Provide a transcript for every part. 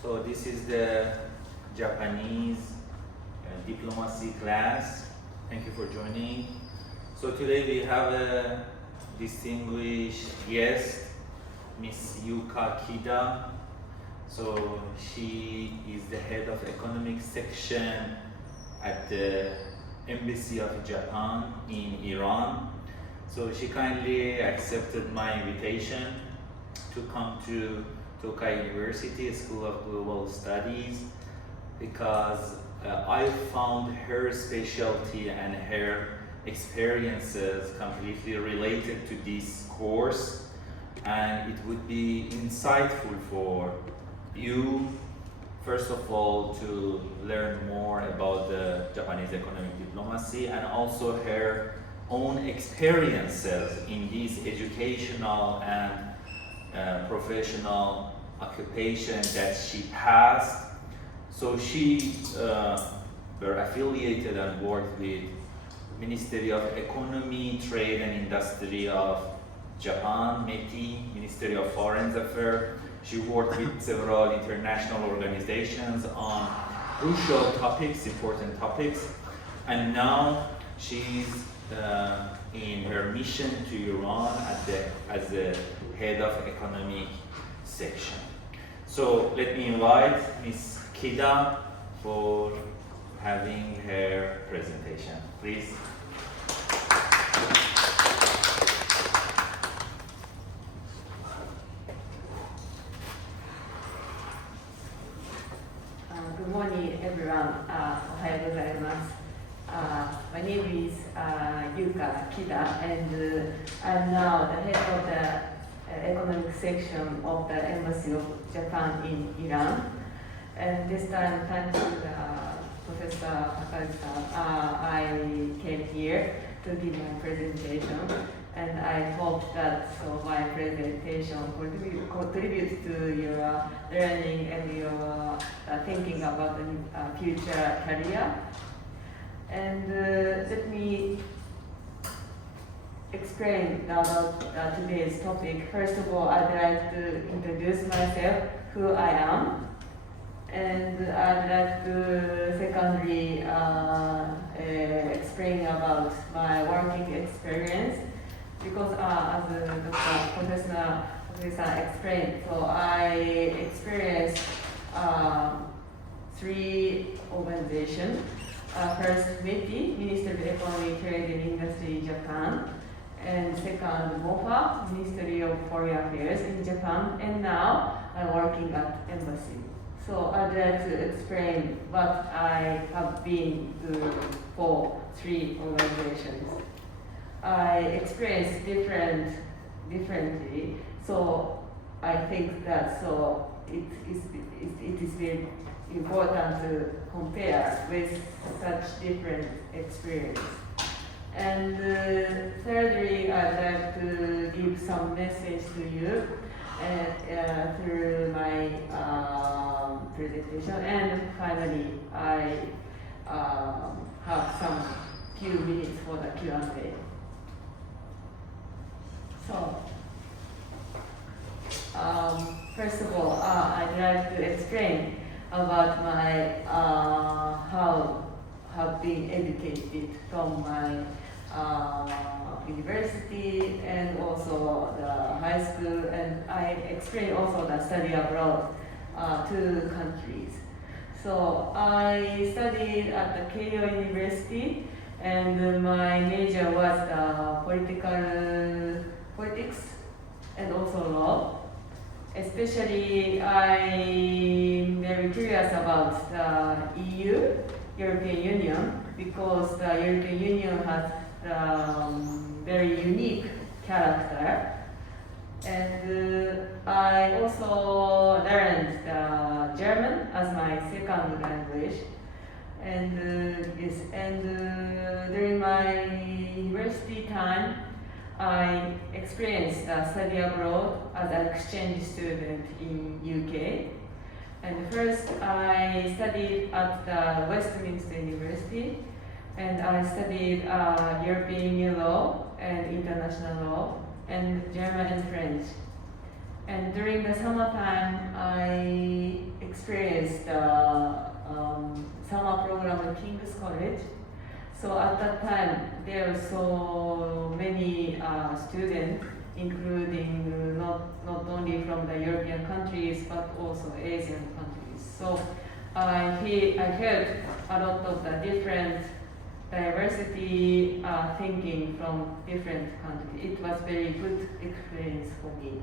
So this is the Japanese diplomacy class. Thank you for joining. So today we have a distinguished guest, Miss Yuka KIDA. So she is the head of economic section at the Embassy of Japan in Iran. So she kindly accepted my invitation to come to Tokai University, School of Global Studies, because I found her specialty and her experiences completely related to this course, and it would be insightful for you, first of all, to learn more about the Japanese economic diplomacy and also her own experiences in this educational and professional occupation that she passed. So she were affiliated and worked with Ministry of Economy, Trade and Industry of Japan, METI, Ministry of Foreign Affairs. She worked with several international organizations on crucial topics, important topics, and now she's in her mission to Iran as the head of economic section. So let me invite Ms. KIDA for having her presentation. Please. Good morning, everyone. Ohayou gozaimasu. My name is Yuka KIDA, and I'm now the head of the economic section of the Embassy of Japan in Iran. And this time, thanks to Professor Taghizadeh, I came here to give my presentation, and I hope that my presentation contributes to your learning and your thinking about the future career. And let me explain about today's topic. First of all, I'd like to introduce myself, who I am, and I'd like to secondly explain about my working experience, because as Professor explained, so I experienced 3 organizations. First, METI, Ministry of Economy, Trade and Industry in Japan, and second, MOFA, Ministry of Foreign Affairs in Japan, and now I'm working at Embassy. So I'd like to explain what I have been through for 3 organizations. I experienced differently, so I think that it is very important to compare with such different experience. And thirdly, I'd like to give some message to you through my presentation. And finally, I have some few minutes for the Q&A. So, first of all, I'd like to explain about my how have been educated from my university and also the high school, and I explain also the study abroad 2 countries. So I studied at the Tokai University, and my major was politics and also law. Especially, I'm very curious about the EU, European Union, because the European Union has very unique character. And I also learned German as my second language. And during my university time, I experienced study abroad as an exchange student in UK. And first I studied at the Westminster University, and I studied European Union law and international law, and German and French. And during the summertime, I experienced experienced the summer program at King's College. So at that time, there were so many students, including not only from the European countries, but also Asian countries. So I heard a lot of the different diversity thinking from different countries. It was very good experience for me.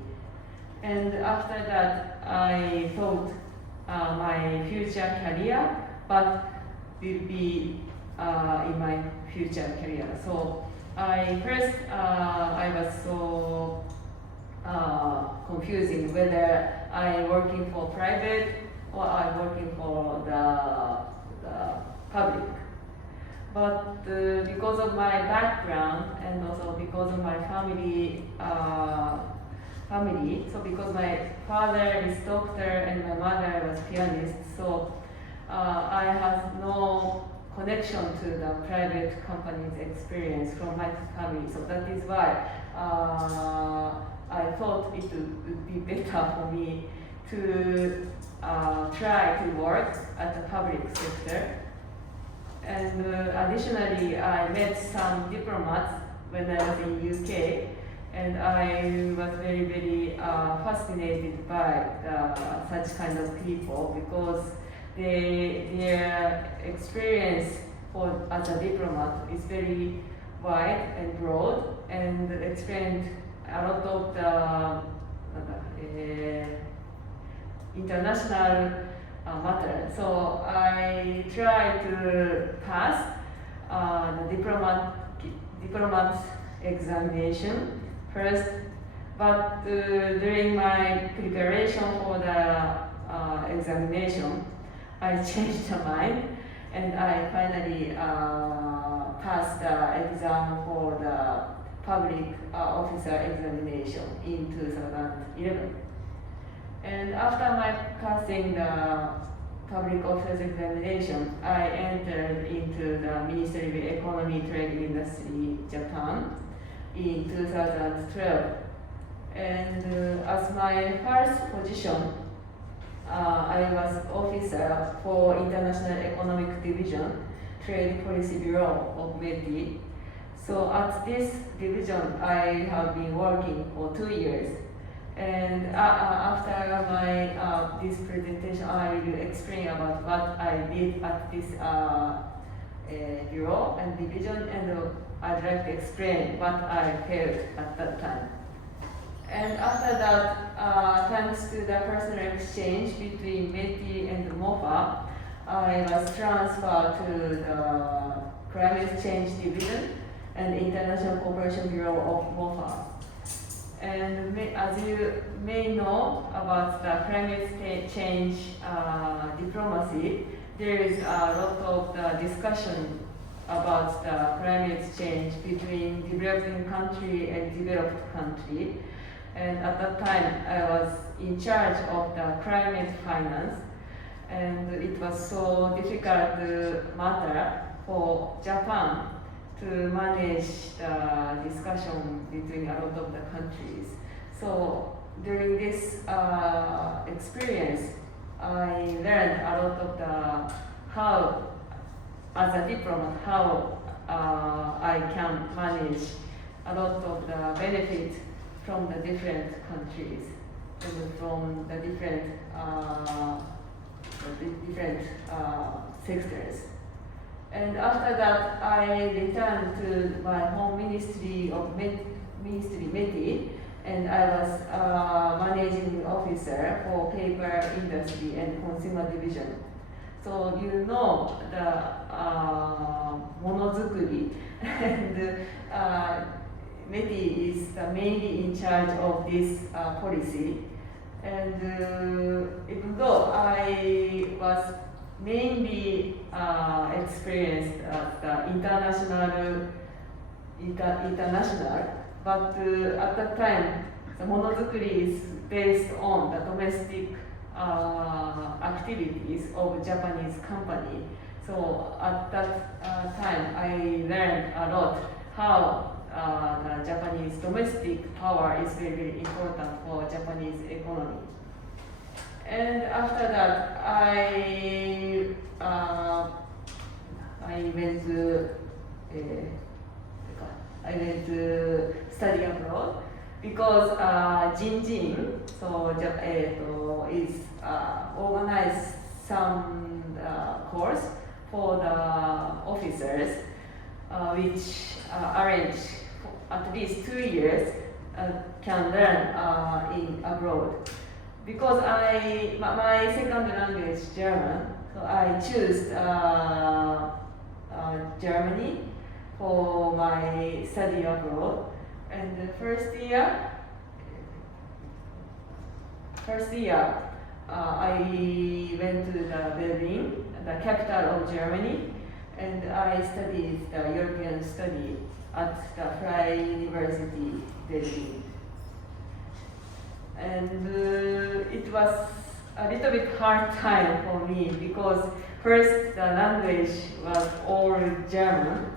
And after that, I thought my future career, but will be in my future career. So I was so confusing whether I working for private or I working for the public. But because of my background and also because of my family, so because my father is doctor and my mother was pianist, so I have no connection to the private company's experience from my family. So that is why I thought it would be better for me to try to work at the public sector. And additionally, I met some diplomats when I was in UK, and I was very, very fascinated by such kind of people because their experience as a diplomat is very wide and broad and explained a lot of the international matter. So I try to pass the diplomat examination first, but during my preparation for the examination, I changed my mind and I finally passed the exam for the public officer examination in 2011. And after my passing the public officer examination, I entered into the Ministry of Economy, Trade, Industry, Japan in 2012. And as my first position, I was officer for International Economic Division, Trade Policy Bureau of METI. So at this division, I have been working for 2 years. And after my this presentation, I will explain about what I did at this bureau and division, and I'd like to explain what I felt at that time. And after that, thanks to the personal exchange between METI and MOFA, I was transferred to the Climate Change Division and International Cooperation Bureau of MOFA. And as you may know about the climate change diplomacy, there is a lot of the discussion about the climate change between developing country and developed country. And at that time, I was in charge of the climate finance, and it was so difficult matter for Japan to manage the discussion between a lot of the countries. So during this experience, I learned a lot of the how, as a diplomat, how I can manage a lot of the benefit from the different countries and from the different sectors. And after that, I returned to my home ministry of METI, and I was managing officer for paper industry and consumer division. So you know the monozukuri, and METI is mainly in charge of this policy. And even though I was mainly experienced at the international, but at that time, the monozukuri is based on the domestic activities of Japanese company. So at that time, I learned a lot how the Japanese domestic power is very, very important for Japanese economy. And after that, I went to study abroad because Jinjin is organized some course for the officers, which arrange at least 2 years can learn in abroad. Because my second language is German, so I choose Germany for my study abroad. And the first year, I went to the Berlin, the capital of Germany, and I studied the European study at the Tokai University, Berlin. And it was a little bit hard time for me because first the language was all German,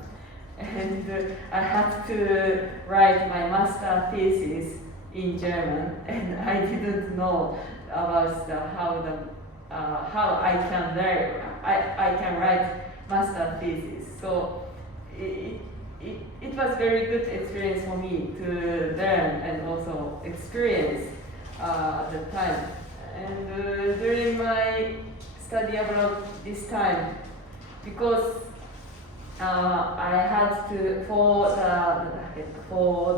and I had to write my master thesis in German, and I didn't know about how I can learn. I can write master thesis. So it was very good experience for me to learn and also experience at the time. And during my study abroad this time, because I had to for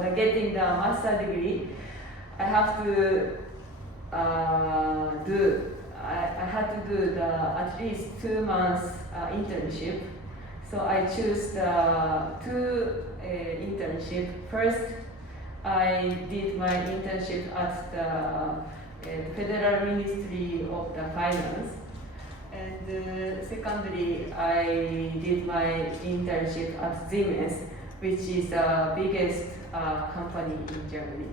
the getting the master degree, I have to I had to do the at least 2 months internship. So I choose the 2 internship. First, I did my internship at the Federal Ministry of the Finance. And secondly, I did my internship at Siemens, which is the biggest company in Germany.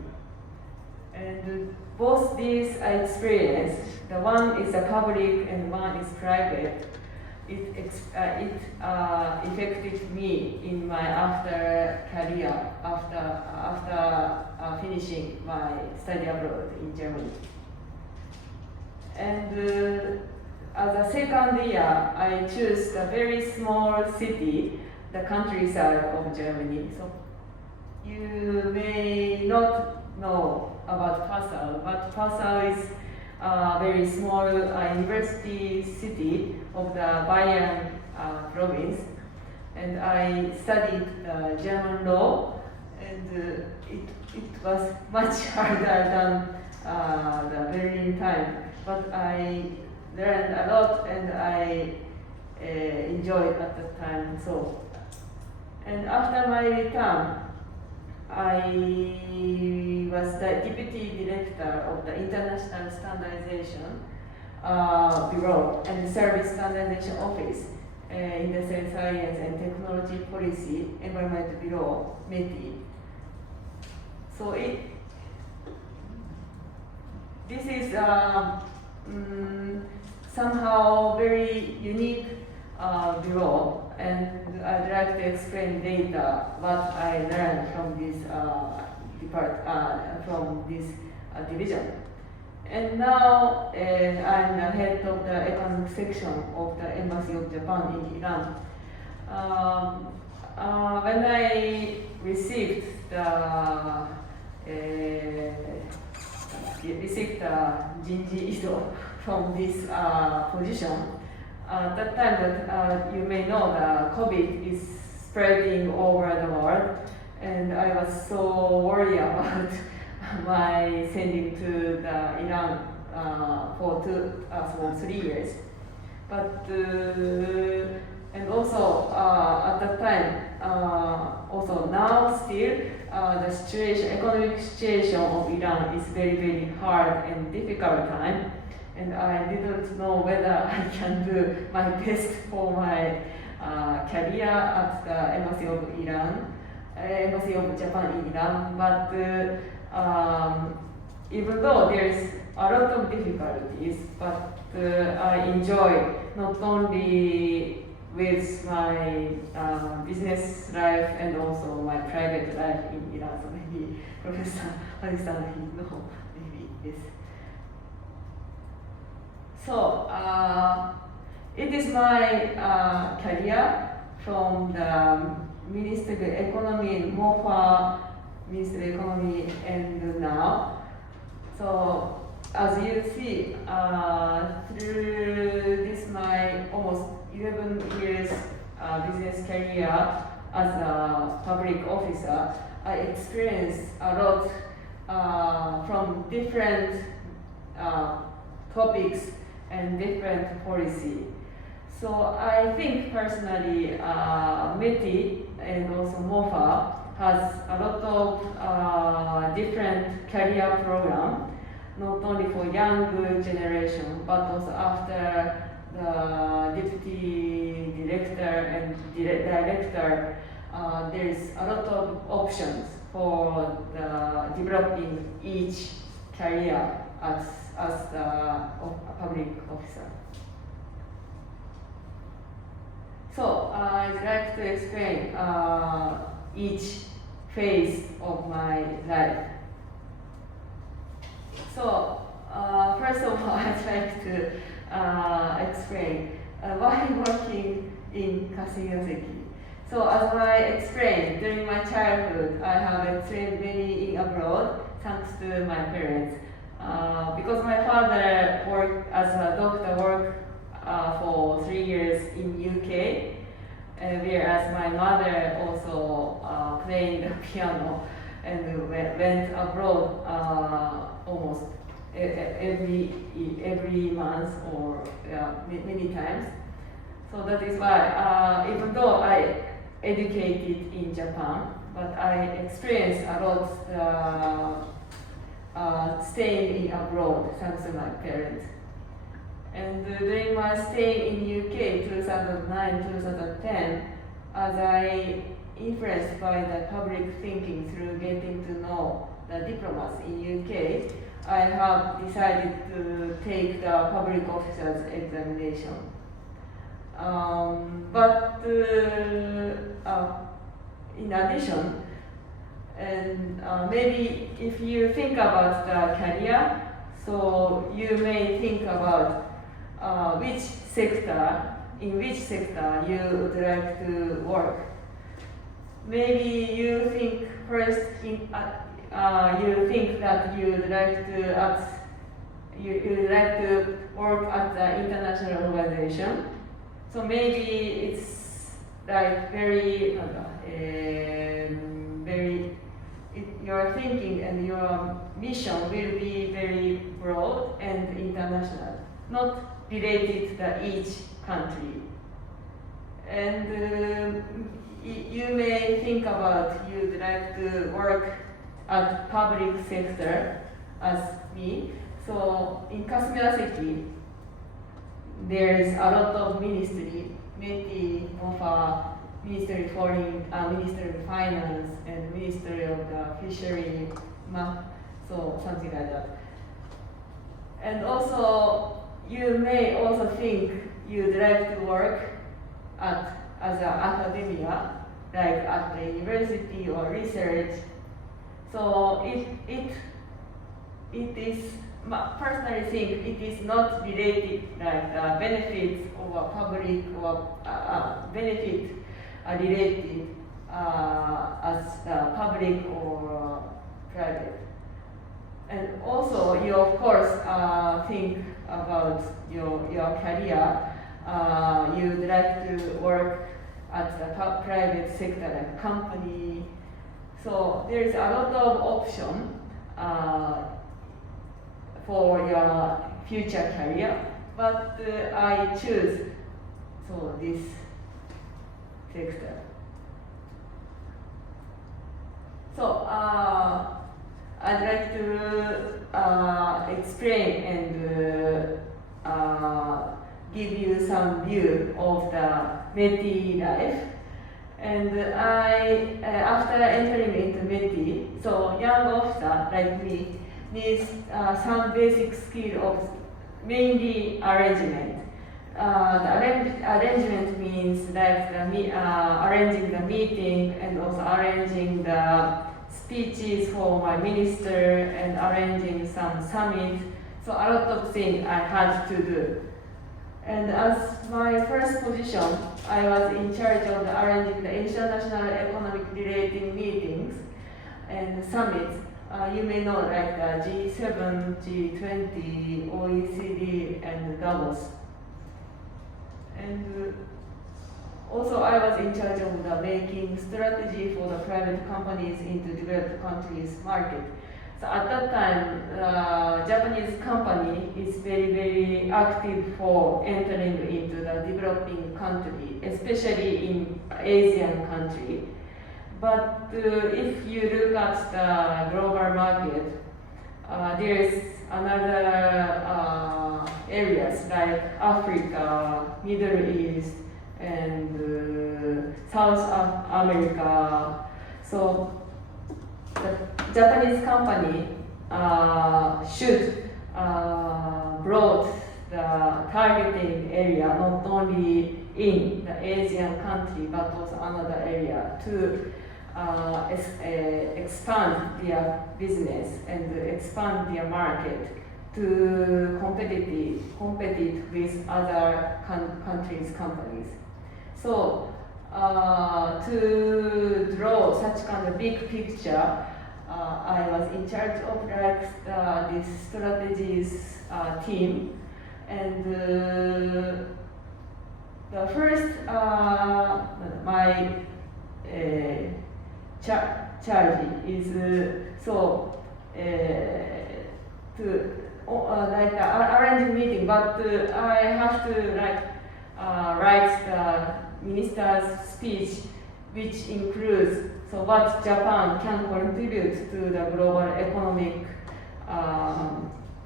And both these I experienced. The one is a public and one is private. It affected me in my after career, after finishing my study abroad in Germany. And as a second year, I chose a very small city, the countryside of Germany. So you may not know about Passau, but Passau is a very small university city of the Bayern province. And I studied German law, and it was much harder than the Berlin time. But I learned a lot, and I enjoyed at the time. So, and after my return, I was the deputy director of the International Standardization Bureau and Service Standardization Office in the Science and Technology Policy Environment Bureau, METI. So this is somehow very unique bureau, and I'd like to explain later what I learned from this division. And now I'm the head of the economic section of the Embassy of Japan in Iran. When I received the Jinji Ido from this position, at that time that you may know the COVID is spreading over the world, and I was so worried about my sending to the Iran for 3 years. But and also at that time, also now still the economic situation of Iran is very, very hard and difficult time. And I didn't know whether I can do my best for my career at the Embassy of Japan in Iran. But even though there is a lot of difficulties, but I enjoy not only with my business life and also my private life in Iran. So maybe Professor Alexander, he know maybe this. So it is my career from the Ministry of Economy, MOFA, Ministry of Economy, and now. So as you see, through this my almost 11 years business career as a public officer, I experienced a lot from different topics and different policy. So I think personally, METI and also MOFA has a lot of different career program, not only for young generation, but also after the deputy director and director, there is a lot of options for developing each career as a public officer. So I'd like to explain each phase of my life. So first of all, I'd like to explain why I'm working in Tokai University. So as I explained, during my childhood, I have experienced many abroad thanks to my parents. Because my father worked as a doctor, for 3 years in UK, whereas my mother also playing the piano and went abroad almost every month or many times. So that is why, even though I educated in Japan, but I experienced a lot staying abroad thanks to my parents. And during my stay in UK 2009-2010, as I influenced by the public thinking through getting to know the diplomats in UK, I have decided to take the public officers examination. But in addition, and maybe if you think about the career, so you may think about in which sector you would like to work. Maybe you think first you think that you would like to work at the international organization. So maybe it's like your thinking and your mission will be very broad and international, not related to each country. And you may think about you'd like to work at public sector as me. So in Kashmir City, there's a lot of ministry, METI, MOFA, Ministry of Foreign, Ministry of Finance, and Ministry of the Fishery, so something like that. And also, you may also think you'd like to work as an academia, like at the university or research. So it is, personally think it is not related like benefits or public or benefit related as public or private. And also you of course think about your career. You'd like to work at the private sector like company. So there is a lot of option for your future career, but I choose this sector. So I'd like to explain and give you some view of the METI life. And I, after entering into METI, so young officer like me needs some basic skill of mainly arrangement. The arrangement means like arranging the meeting and also arranging the speeches for my minister and arranging some summit. So a lot of things I had to do. And as my first position, I was in charge of arranging the international economic related meetings and summits. You may know like the G7, G20, OECD, and Davos. And also I was in charge of the making strategy for the private companies into developed countries market. So at that time, Japanese company is very active for entering into the developing country, especially in Asian country. But if you look at the global market, there is another areas like Africa, Middle East, and South America. So the Japanese company should broad the targeting area not only in the Asian country but also another area to expand their business and expand their market to compete with other countries' companies. So to draw such kind of big picture, I was in charge of like this strategies team, and the first my charge is to like arrange meeting, but I have to like write the minister's speech, which includes so what Japan can contribute to the global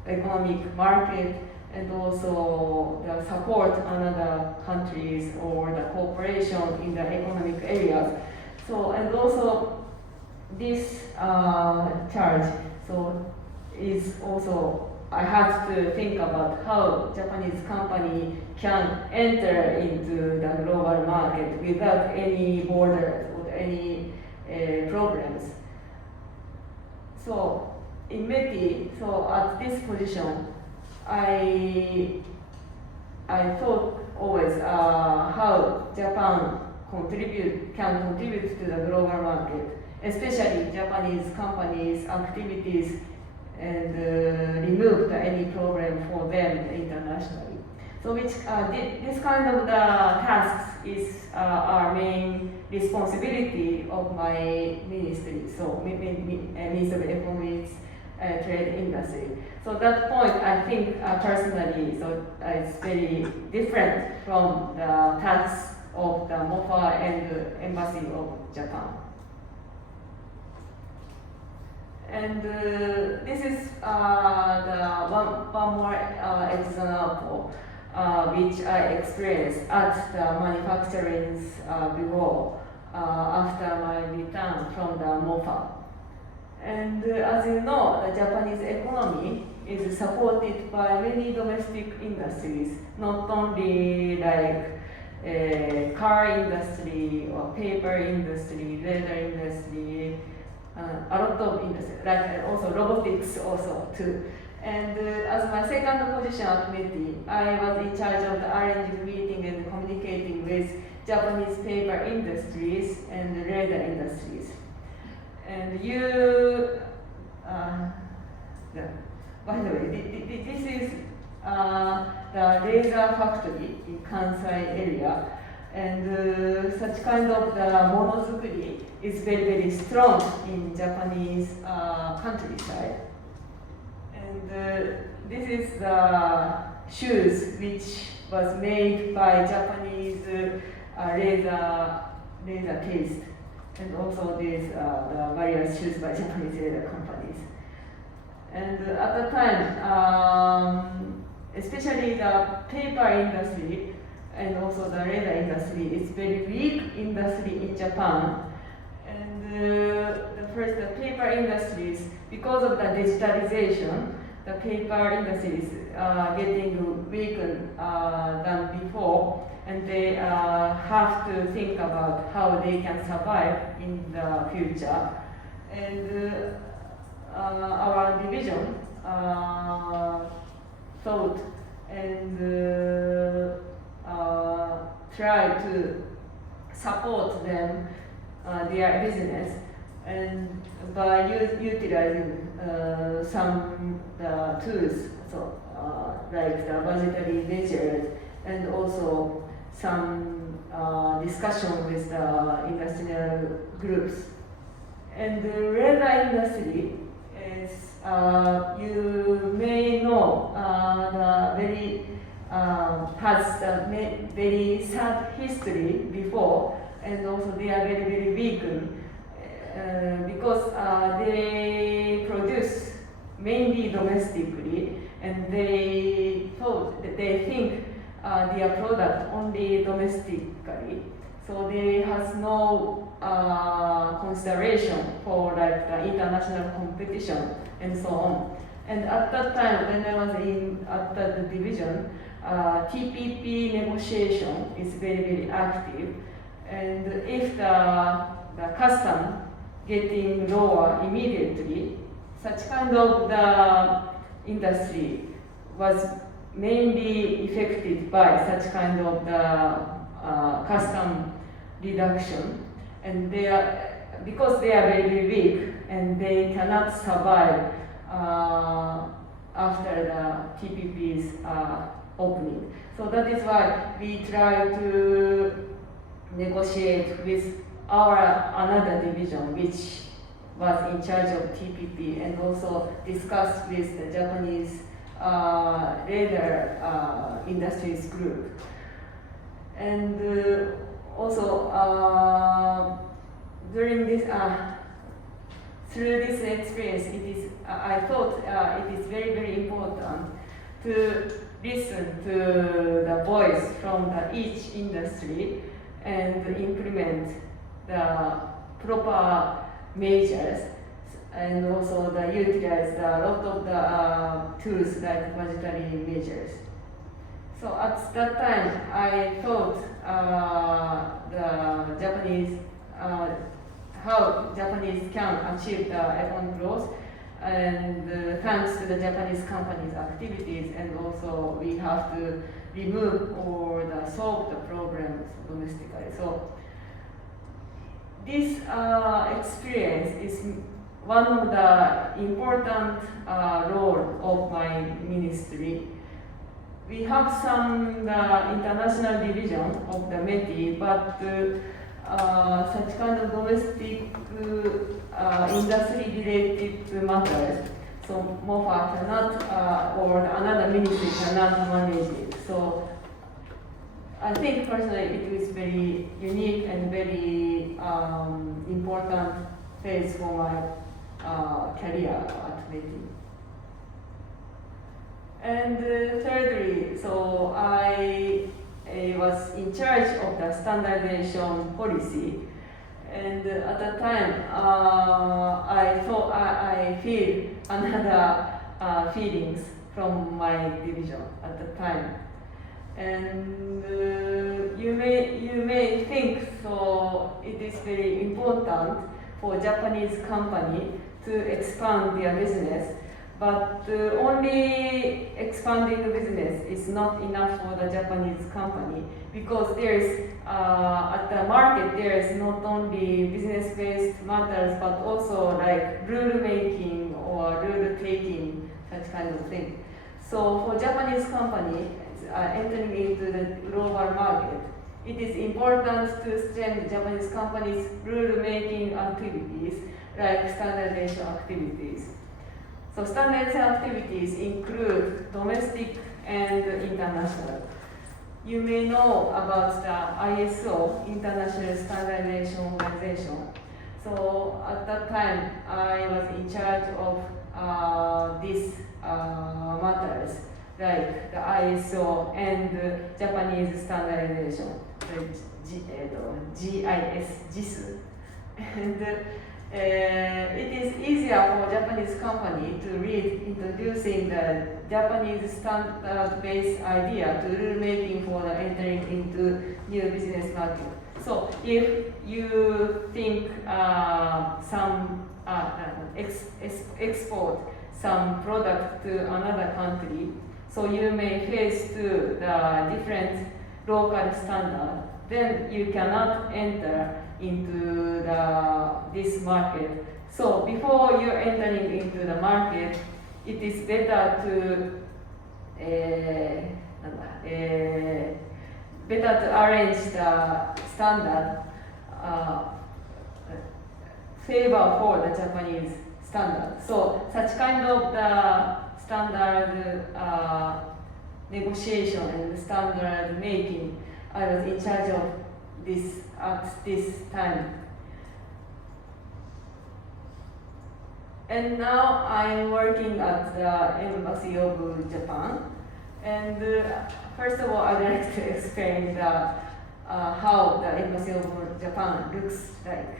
economic market, and also the support another countries or the cooperation in the economic areas. So and also this charge is also I had to think about how Japanese company can enter into the global market without any borders or any problems. So in METI, so at this position, I thought always how Japan can contribute to the global market, especially Japanese companies' activities, and remove any problem for them internationally. So which this kind of the tasks is our main responsibility of my ministry. So Ministry of Economics, Trade, Industry. So that point I think personally, so it's very different from the tasks of the MOFA and the Embassy of Japan. And this is the one more example which I experienced at the manufacturing bureau after my return from the MOFA. And as you know, the Japanese economy is supported by many domestic industries, not only like car industry or paper industry, leather industry, a lot of industry, like also robotics also too. And as my second position at METI, I was in charge of the arranging meeting and communicating with Japanese paper industries and leather industries. And by the way, this is the laser factory in Kansai area. And such kind of the monozukuri is very strong in Japanese countryside. And this is the shoes which was made by Japanese laser taste, and also these the various shoes by Japanese leather companies. And at the time, especially the paper industry and also the leather industry is very weak industry in Japan. And the paper industries, because of the digitalization, the paper industries are getting weaker than before, and they have to think about how they can survive in the future. And our division thought and try to support them, their business, and by utilizing some tools, so like the budgetary measures, and also some discussion with the industrial groups. And the radar industry is, you may know, the very has a very sad history before, and also they are very, very weak because they produce mainly domestically, and they think their product only domestically, so they has no consideration for like the international competition and so on. And at that time, when I was at the division, TPP negotiation is very, very active, and if the custom getting lower immediately, such kind of the industry was mainly affected by such kind of the custom reduction, and they are, because they are very weak and they cannot survive after the TPP's opening. So that is why we try to negotiate with our another division which was in charge of TPP, and also discuss with the Japanese radar industries group. And also during this through this experience, it is I thought it is very, very important to listen to the voice from each industry and implement the proper measures, and also utilize a lot of the tools like budgetary measures. So at that time, I thought the Japanese, how Japanese can achieve the economic growth, and thanks to the Japanese companies' activities, and also we have to remove or solve the problems domestically. So this experience is one of the important role of my ministry. We have some international division of the METI, but such kind of domestic industry-related matters, so MOFA cannot, or another ministry cannot manage it. So I think personally it is very unique and very important phase for my career at METI. And thirdly, so I was in charge of the standardization policy, and at the time I thought I feel another feelings from my division at the time. And you may think so it is very important for Japanese company to expand their business, but only expanding the business is not enough for the Japanese company, because there is at the market there is not only business-based matters but also like rule making or rule taking, such kind of thing. So for Japanese company entering into the global market, it is important to strengthen Japanese companies' rule-making activities like standardization activities. So standardization activities include domestic and international. You may know about the ISO, International Standardization Organization. So at that time, I was in charge of these matters, like the ISO and Japanese standardization, the GIS. And it is easier for Japanese company to read introducing the Japanese standard-based idea to rule-making for the entering into new business market. So if you think some export some product to another country, So you may face to the different local standard. Then you cannot enter into this market. So before you're entering into the market, it is better to arrange the standard favor for the Japanese standard. So such kind of the standard negotiation and standard making, I was in charge of this at this time. And now I'm working at the Embassy of Japan. And first of all, I'd like to explain how the Embassy of Japan looks like.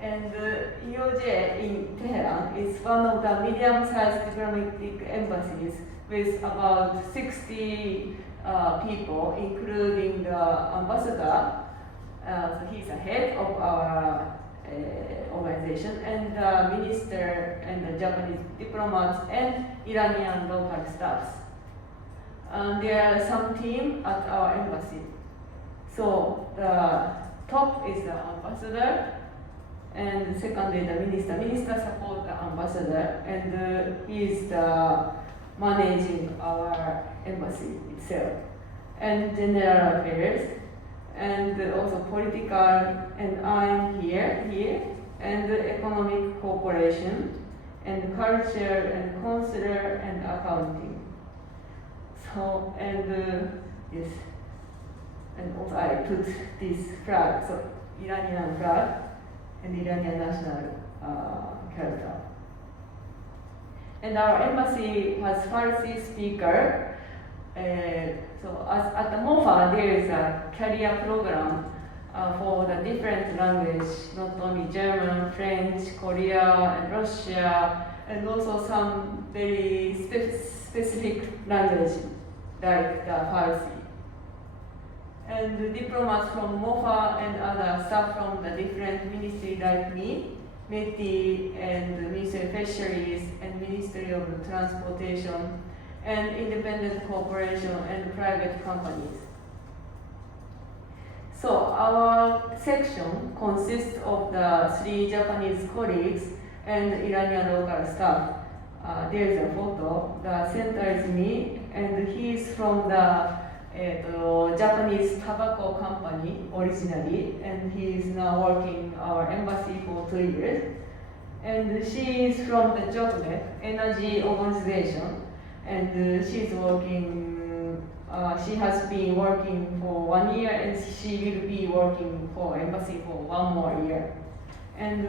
And EOJ in Tehran is one of the medium-sized diplomatic embassies with about 60 people, including the ambassador. So he's the head of our organization, and the minister and the Japanese diplomats and Iranian local staffs. There are some team at our embassy. So the top is the ambassador, and secondly the minister. Minister supports the ambassador, and he is the managing our embassy itself, and general affairs, and also political, and I'm here, and economic cooperation, and culture, and consular, and accounting. So, and yes, and also I put this flag, so Iranian flag, and Iranian national character. And our embassy has Farsi speaker. So at the MOFA, there is a career program for the different language, not only German, French, Korea, and Russia, and also some very specific language like the Farsi. And the diplomats from MOFA and other staff from the different ministries like me, METI and the Ministry of Fisheries and Ministry of Transportation, and independent corporation and private companies. So our section consists of the 3 Japanese colleagues and Iranian local staff. There is a photo. The center is me, and he is from the Japanese tobacco company originally, and he is now working our embassy for 2 years. And she is from the JOCMEC, energy organization, and she is working, she has been working for 1 year, and she will be working for embassy for 1 more year. And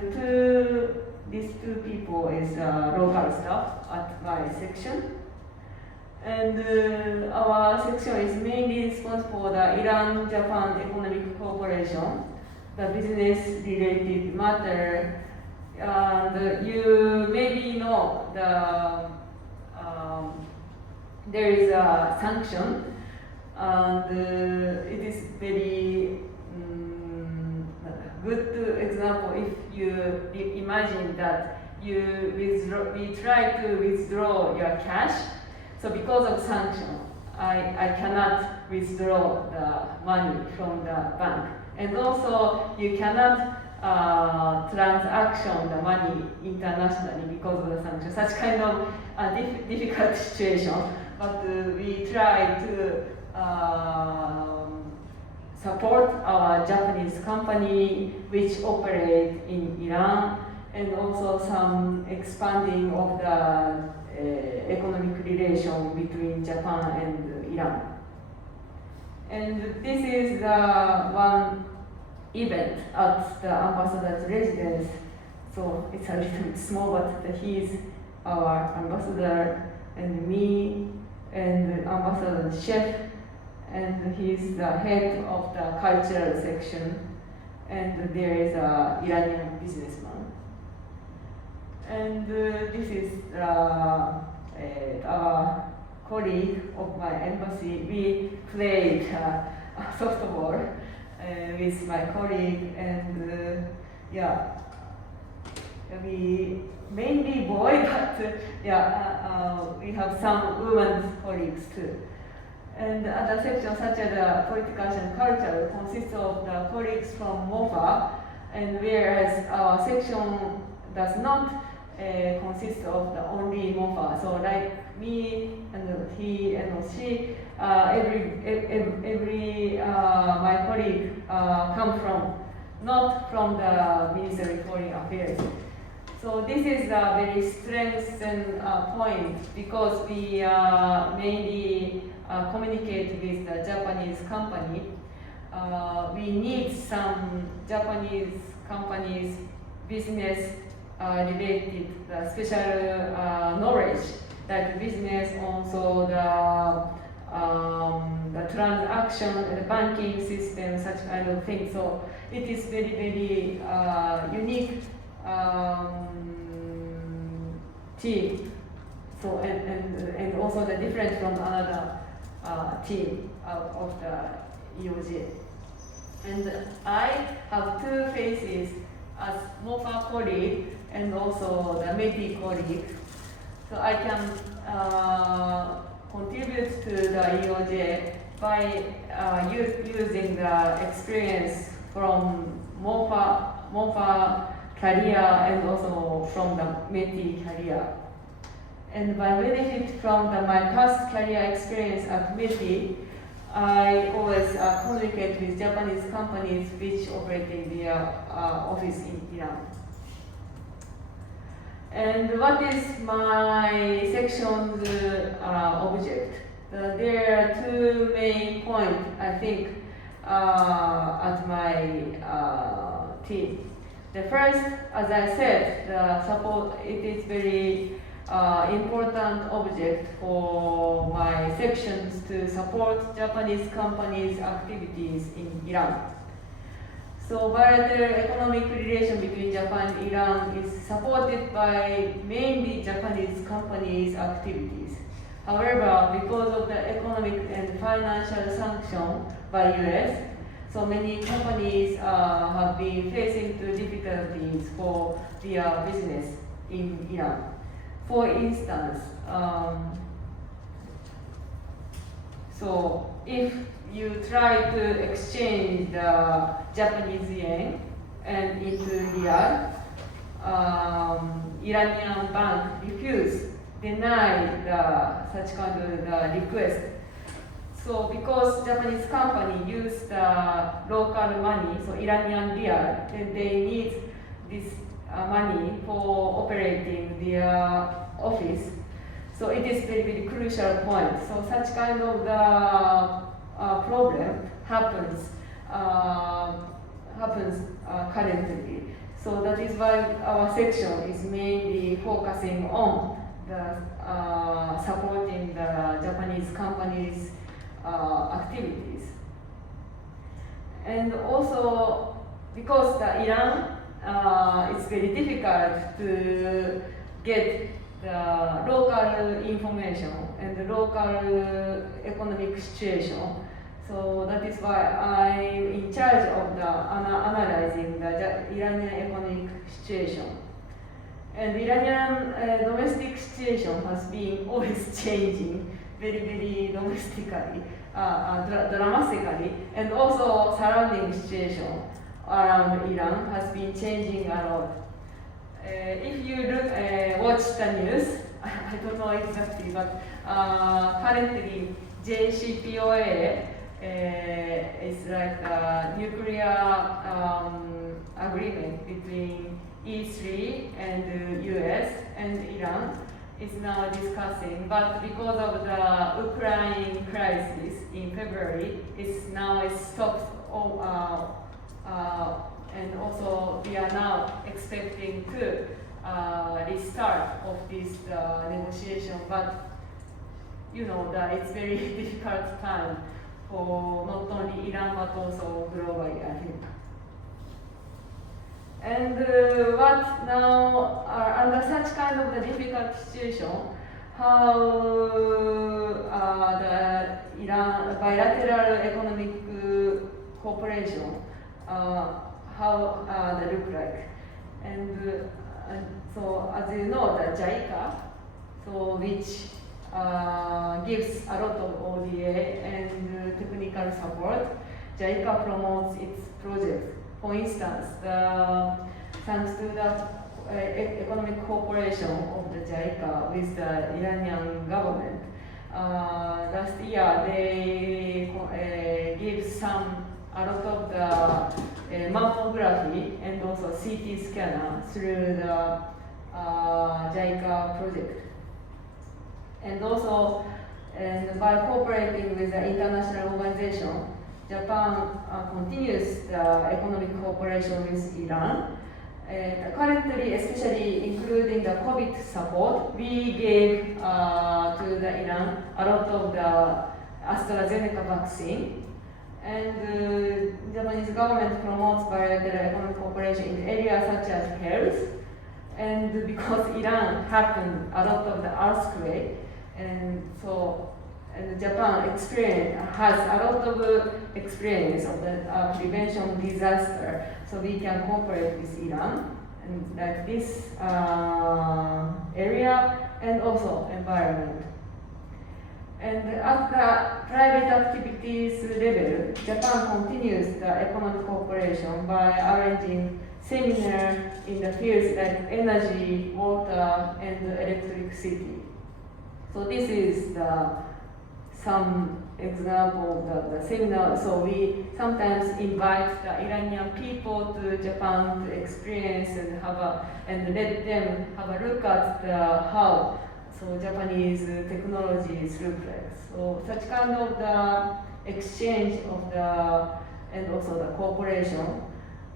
these 2 people is local staff at my section. And our section is mainly responsible for the Iran-Japan Economic Cooperation, the business-related matter. And you maybe know there is a sanction, and it is very good example if you imagine that we try to withdraw your cash. So because of sanction, I cannot withdraw the money from the bank. And also, you cannot transaction the money internationally because of the sanction. Such kind of difficult situation. But we try to support our Japanese company which operate in Iran, and also some expanding of the economic relation between Japan and Iran. And this is the one event at the ambassador's residence. So it's a little bit small, but he is our ambassador, and me, and the ambassador's chef, and he's the head of the cultural section, and there is a Iranian businessman. And this is our colleague of my embassy. We played softball with my colleague, and yeah, we mainly boy, but we have some women colleagues too. And other sections such as political and culture consists of the colleagues from MOFA, and whereas our section does not consist of the only MOFA. So like me and he and she, every my colleague come from, not from the Ministry of Foreign Affairs. So this is a very strengthened point because we mainly communicate with the Japanese company. We need some Japanese companies business related special knowledge, like business, also the transaction, the banking system, such kind of thing. So it is very, very unique team. So and also the different from another team of the EOJ. And I have two faces as MOFA colleague and also the METI colleague. So I can contribute to the EOJ by using the experience from MOFA career and also from the METI career. And by benefit from my past career experience at METI, I always communicate with Japanese companies which operate in their office in Iran. And what is my section's object? There are two main points, I think, at my team. The first, as I said, the support, it is very important object for my sections to support Japanese companies' activities in Iran. So bilateral economic relation between Japan and Iran is supported by mainly Japanese companies' activities. However, because of the economic and financial sanction by US, so many companies have been facing difficulties for their business in Iran. For instance, so if you try to exchange the Japanese yen and into real, Iranian bank denied such kind of request. So because Japanese company use the local money, so Iranian real, then they need this money for operating their office. So it is very, very crucial point. So such kind of the problem happens currently. So that is why our section is mainly focusing on the supporting the Japanese companies' activities. And also because the Iran, it's very difficult to get the local information and the local economic situation. So that is why I'm in charge of the analyzing the Iranian economic situation. And Iranian domestic situation has been always changing very, very domestically, dramatically, and also surrounding situation around Iran has been changing a lot. If you watch the news, I don't know exactly, but currently JCPOA is like a nuclear agreement between E3 and the US and Iran is now discussing, but because of the Ukraine crisis in February, it's stopped. And also we are now expecting to restart of this negotiation, but you know that it's very difficult time for not only Iran but also globally, I think. And what now under such kind of the difficult situation, how the Iran bilateral economic cooperation, how they look like. And and so as you know, the JICA, so which gives a lot of ODA and technical support. JICA promotes its projects. For instance, thanks to the economic cooperation of the JICA with the Iranian government, last year they give a lot of the mammography and also CT scanner through the JICA project. And also, by cooperating with the international organization, Japan continues the economic cooperation with Iran. Currently, especially including the COVID support, we gave to the Iran a lot of the AstraZeneca vaccine. And the Japanese government promotes bilateral economic cooperation in areas such as health. And because Iran happened a lot of the earthquake, and Japan has a lot of experience of the prevention disaster, so we can cooperate with Iran and like this area and also environment. And at the private activities level, Japan continues the economic cooperation by arranging seminars in the fields like energy, water, and electricity. So this is some example of the seminar. So we sometimes invite the Iranian people to Japan to experience and let them have a look at how Japanese technology look like. So such kind of the exchange of and also the cooperation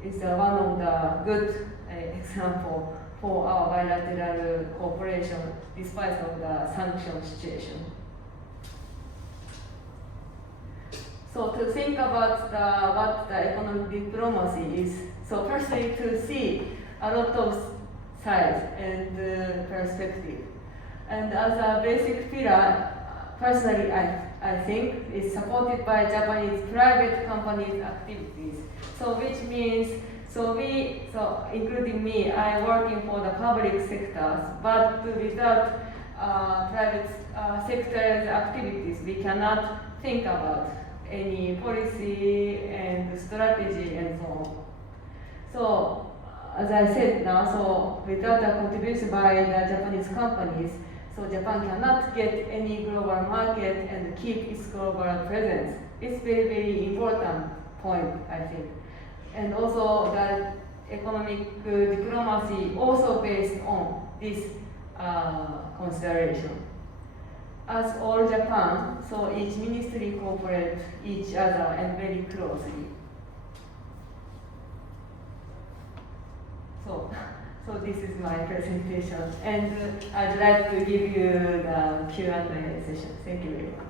is one of the good example for our bilateral cooperation despite of the sanction situation. So to think about what the economic diplomacy is, so firstly to see a lot of sides and perspective. And as a basic pillar, personally I think is supported by Japanese private companies' activities. So which means, including me, I working for the public sectors, but without private sector's activities, we cannot think about any policy and strategy and so on. So, as I said now, without the contribution by the Japanese companies, so Japan cannot get any global market and keep its global presence. It's very, very important point, I think. And also the economic diplomacy also based on this consideration. As all Japan, so each ministry cooperate each other and very closely. So this is my presentation, and I'd like to give you the Q&A session. Thank you very much.